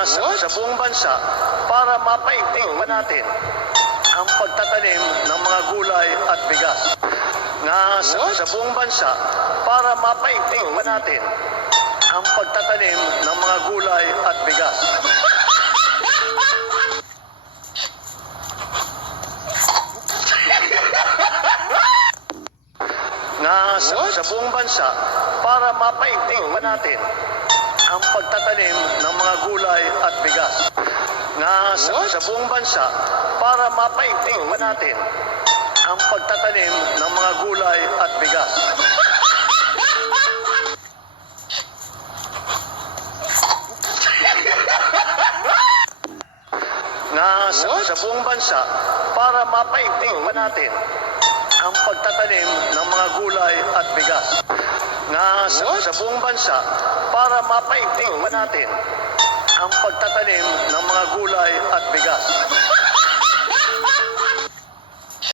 sa buong bansa para mapaigting pa natin ang pagtatanim ng mga gulay at bigas. Sa buong bansa para mapaigting pa natin ang pagtatanim ng mga gulay at bigas. Sa buong bansa para mapaigting pa natin ang pagtatanim ng mga gulay at bigas. Sa buong bansa para mapaigting pa natin ang pagtatanim ng mga gulay at bigas. Sa buong bansa para mapaigting pa natin ang pagtatanim ng mga gulay at bigas. Sa buong bansa para mapaigting pa natin ang pagtatanim ng mga gulay at bigas.